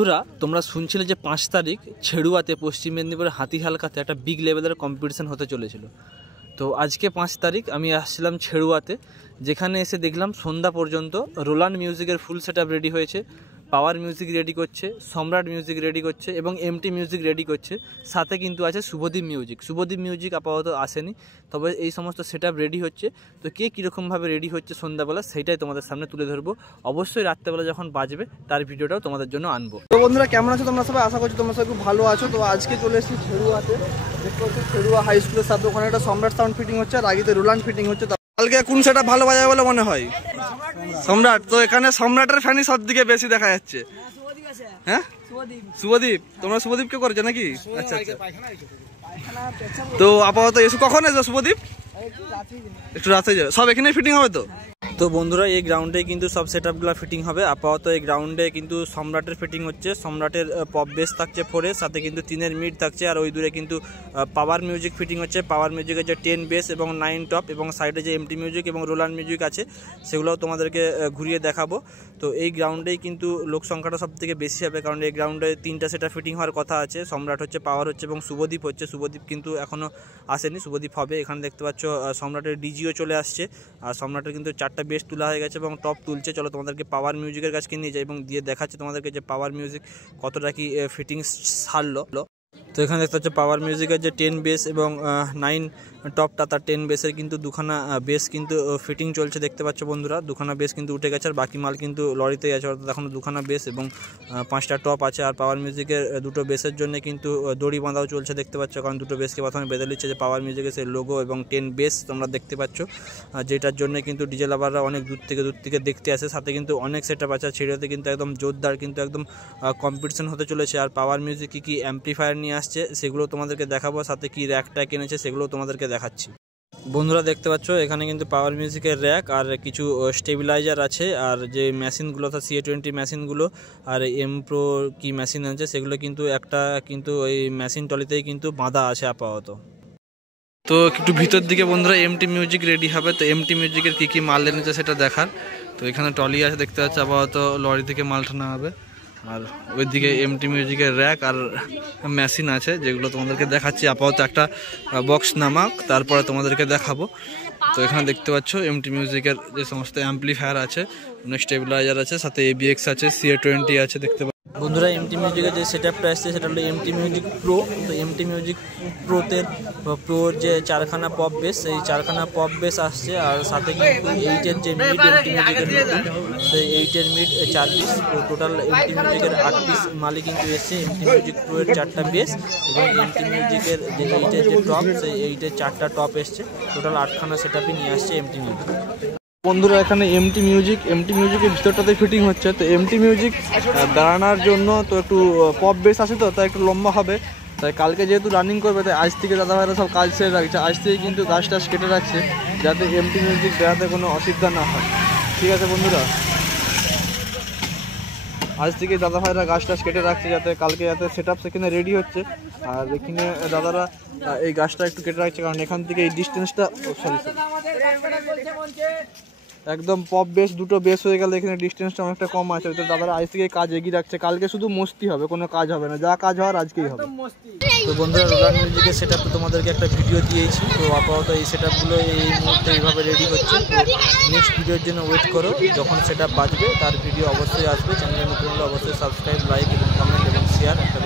বন্ধুরা তোমরা শুনছিলে যে 5 তারিখ ছেড়ুয়াতে পশ্চিম মেদিনীপুরের হাতিহালকাতে একটা বিগ লেভেলের কম্পিটিশন হতে চলেছিল। তো আজকে 5 তারিখ আমি আসছিলাম ছেড়ুয়াতে, যেখানে এসে দেখলাম সন্ধ্যা পর্যন্ত রোলান্ড মিউজিকের ফুল সেটআপ রেডি হয়েছে, পাওয়ার মিউজিক রেডি করছে, সম্রাট মিউজিক রেডি করছে এবং এমটি মিউজিক রেডি করছে। সাথে কিন্তু আছে শুভদীপ মিউজিক আপাতত আসেনি, তবে এই সমস্ত সেটআপ রেডি হচ্ছে। তো কে কীরকমভাবে রেডি হচ্ছে সন্ধ্যাবেলা সেইটাই তোমাদের সামনে তুলে ধরবো। অবশ্যই রাত্রেবেলা যখন বাজবে তার ভিডিওটাও তোমাদের জন্য আনবো। তো বন্ধুরা কেমন আছো তোমরা সবাই? আশা করছি তোমরা সবাই খুব ভালো আছো। তো আজকে চলে এসেছি ছেড়ুয়াতে, দেখতে পাচ্ছি ছেড়ুয়া হাই স্কুলের সাথে ওখানে একটা সম্রাট সাউন্ড ফিটিং হচ্ছে আর আগেতে রোলান্ড ফিটিং হচ্ছে। কালকে কোন সেটা ভালো বাজাবে বলে মনে হয়? সম্রাট। তো এখানে সম্রাটের ফ্যানই সব দিকে বেশি দেখা যাচ্ছে। হ্যাঁ শুভদীপ, তোমরা শুভদীপকে করেছো নাকি? আচ্ছা আচ্ছা। তো আপাতত এসে কখন এসো শুভদীপ? একটু রাতে যাবে। সব এখানে ফিটিং হবে তো? তো বন্ধুরা এই গ্রাউন্ডে কিন্তু সব সেটআপগুলো ফিটিং হবে। আপাতত এই গ্রাউন্ডে কিন্তু সম্রাটের ফিটিং হচ্ছে। সম্রাটের পপ বেস থাকছে 4-এ, সাথে কিন্তু 3-এর মিড থাকছে। আর ওই দূরে কিন্তু পাওয়ার মিউজিক ফিটিং হচ্ছে। পাওয়ার মিউজিকের যে 10 বেস এবং 9 টপ এবং সাইডে যে এমটি মিউজিক এবং রোলান্ড মিউজিক আছে সেগুলোও তোমাদেরকে ঘুরিয়ে দেখাবো। তো এই গ্রাউন্ডেই কিন্তু লোক সংখ্যাটা সব থেকে বেশি হবে, কারণ এই গ্রাউন্ডে 3টা সেটআপ ফিটিং হওয়ার কথা আছে। সম্রাট হচ্ছে, পাওয়ার হচ্ছে এবং শুভদীপ হচ্ছে। শুভদীপ কিন্তু এখনও আসেনি, শুভদীপ হবে। এখানে দেখতে পাচ্ছ সম্রাটের ডিজিও চলে আসছে আর সম্রাটের কিন্তু 4টা বেস তোলা হয়ে গেছে এবং টপ তুলছে। চলো তোমাদেরকে পাওয়ার মিউজিকের কাছে নিয়ে যাই এবং দিয়ে দেখাচ্ছে তোমাদেরকে যে পাওয়ার মিউজিক কতটা কি ফিটিংস ছাড়লো। তো এখানে দেখতে পাচ্ছ পাওয়ার মিউজিকের যে 10 বেস এবং 9 টপটা, তার 10 বেসের কিন্তু দুখানা বেস কিন্তু ফিটিং চলছে। দেখতে পাচ্ছ বন্ধুরা, দুখানা বেস কিন্তু উঠে গেছে আর বাকি মাল কিন্তু লরিতেই আছে, অর্থাৎ এখনও দুখানা বেস এবং 5টা টপ আছে। আর পাওয়ার মিউজিকের দুটো বেসের জন্য কিন্তু দড়ি বাঁধাও চলছে, দেখতে পাচ্ছ, কারণ দুটো বেসকে প্রথমে বেঁধে নিচ্ছে যে পাওয়ার মিউজিকের সেই লোগো এবং 10 বেস তোমরা দেখতে পাচ্ছ, যেটার জন্য কিন্তু ডিজে লাভাররা অনেক দূর থেকে দেখতে আসে। সাথে কিন্তু অনেক সেটআপ আছে। ছেড়েতে কিন্তু একদম জোরদার কিন্তু একদম কম্পিটিশন হতে চলেছে। আর পাওয়ার মিউজিক কী অ্যাম্পলিফায়ার নিয়ে আসছে সেগুলো তোমাদেরকে দেখাবো, সাথে কি র্যাকটা কিনেছে সেগুলো তোমাদেরকে দেখাচ্ছি। বন্ধুরা দেখতে পাচ্ছ এখানে কিন্তু পাওয়ার মিউজিকের র্যাক আর কিছু স্টেবিলাইজার আছে, আর যে মেশিনগুলো অর্থাৎ CA20 মেশিনগুলো আর এম প্রো কি মেশিন আছে সেগুলো কিন্তু একটা কিন্তু ওই মেশিন টলিতেই কিন্তু বাঁধা আছে আপাতত। তো একটু ভিতর দিকে বন্ধুরা এমটি মিউজিক রেডি হবে। তো এমটি মিউজিকের কী মাল এনেছে সেটা দেখার। তো এখানে টলি আছে দেখতে পাচ্ছ, আপাতত লরি থেকে মাল টানা হবে। আর ওইদিকে এমটি মিউজিকের র্যাক আর মেশিন আছে যেগুলো তোমাদেরকে দেখাচ্ছি। আপাতত একটা বক্স নামাক, তারপরে তোমাদেরকে দেখাবো। তো এখানে দেখতে পাচ্ছ এমটি মিউজিকের যে সমস্ত অ্যাম্পলিফায়ার আছে, স্টেবিলাইজার আছে, সাথে ABX আছে, CA20 আছে দেখতে পাচ্ছ। বন্ধুরা এমটি মিউজিকের যে সেটআপটা আসছে সেটা হলো এমটি মিউজিক প্রো। তো এমটি মিউজিক প্রোর যে 4খানা পপ বেস, সেই 4খানা পপ বেস আসছে। আর সাথে কিন্তু 8-এর যে মিড এমটি মিউজিকের সেই 8-এর মিড 4 পিস, টোটাল এমটি মিউজিকের 8 পিস মালই কিন্তু এসছে। এমটি মিউজিক প্রোয়ের 4টা বেস এবং এমটি মিউজিকের যে 8-এর যে টপ, সেই 8-এর 4টা টপ এসছে। টোটাল 8খানা সেটআপই নিয়ে আসছে এমটি মিউজিক। বন্ধুরা এখানে এমটি মিউজিকের ভিতরটাতে ফিটিং হচ্ছে। তো এমটি মিউজিক দাঁড়ানোর জন্য তো একটু পপ বেস আছে, তো তাই একটু লম্বা হবে। তাই কালকে যেহেতু রানিং করবে তাই আজ থেকে দাদাভাইরা সব কাজ সেরে রাখছে। আজ থেকে কিন্তু গাছ টাছ কেটে রাখছে যাতে এমটি মিউজিক বেড়াতে কোনো অসুবিধা না হয়। ঠিক আছে বন্ধুরা, আজ থেকে দাদাভাইরা গাছ টাছ কেটে রাখছে যাতে কালকে যাতে সেটআপ সেখানে রেডি হচ্ছে। আর এখানে দাদারা এই গাছটা একটু কেটে রাখছে, কারণ এখান থেকে এই ডিস্টেন্সটা একদম পপ বেস, দুটো বেস হয়ে গেলে এখানে ডিস্টেন্সটা অনেকটা কম আছে। তো দাদারা আজ থেকে কাজ এগিয়ে রাখছে। কালকে শুধু মস্তি হবে, কোনো কাজ হবে না, যা কাজ হওয়ার আজকেই হবে। তো বন্ধুরা রোলান্ড মিউজিকের সেটআপ তোমাদেরকে একটা ভিডিও দিয়েছি। তো আপাতত এই সেটআপগুলো এই মুহূর্তে এইভাবে রেডি হচ্ছে। তো নেক্সট ভিডিওর জন্য ওয়েট করো, যখন সেটআপ বাজবে তার ভিডিও অবশ্যই আসবে। চ্যানেলে নতুন হলে অবশ্যই সাবস্ক্রাইব, লাইক এবং কমেন্ট এবং শেয়ার একটা